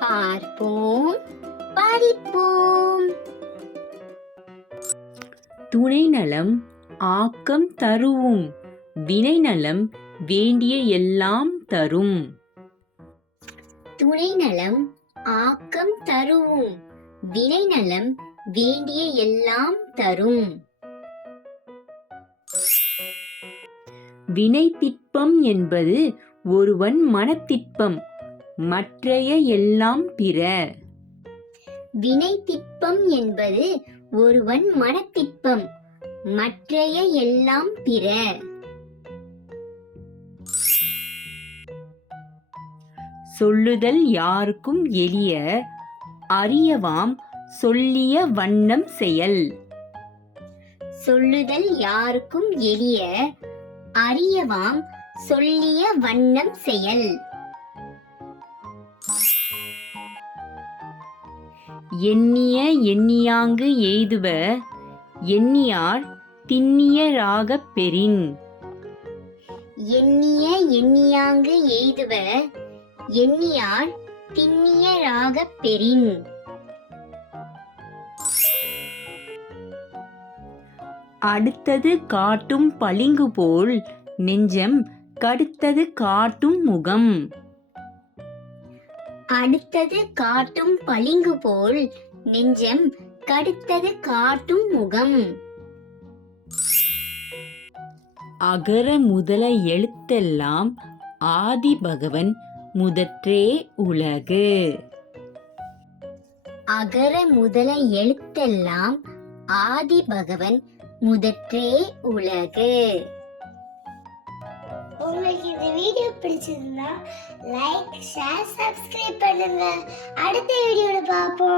பார்ப்போம், படிப்போம். துணைநலம் ஆக்கம் தருவும், வினைநலம் வேண்டிய எல்லாம் தரும். துணைநலம் ஆக்கம் தருவும், வினைநலம் வேண்டிய எல்லாம் தரும். வினைத்திட்பம் என்பது ஒருவன் மனத்திட்பம், மற்றைய எல்லாம் பிற. வினைத்திட்பம் என்பது ஒருவன் மனத்திட்பம், மற்றைய எல்லாம் பிற. சொல்லுதல் யாருக்கும் எளிய, அறியவாம் சொல்லிய வண்ணம் செயல். சொல்லுதல் யாருக்கும் எளிய, அறியவாம் சொல்லிய வண்ணம் செயல். எண்ணிய எண்ணியாங்கு எய்துவ, எண்ணியார் திண்ணியராகப் பெறின். எண்ணிய எண்ணியாங்கு எய்துவ, எண்ணியார் திண்ணியராகப் பெறின். அடுத்தது காட்டும் பளிங்கு போல் நெஞ்சம் கடுத்தது காட்டும் முகம். அடுத்தது காட்டும் பளிங்கு போல் நெஞ்சம் கடுத்தது காட்டும் முகம். அகர முதல எழுத்தெல்லாம் ஆதி பகவன் முதற்றே உலகு. அகர முதல எழுத்தெல்லாம் ஆதி பகவன் முதற்றே உலகு. உங்களுக்கு இந்த வீடியோ பிடிச்சிருந்தா லைக், ஷேர், சப்ஸ்கிரைப் பண்ணுங்க. அடுத்த வீடியோல பார்ப்போம்.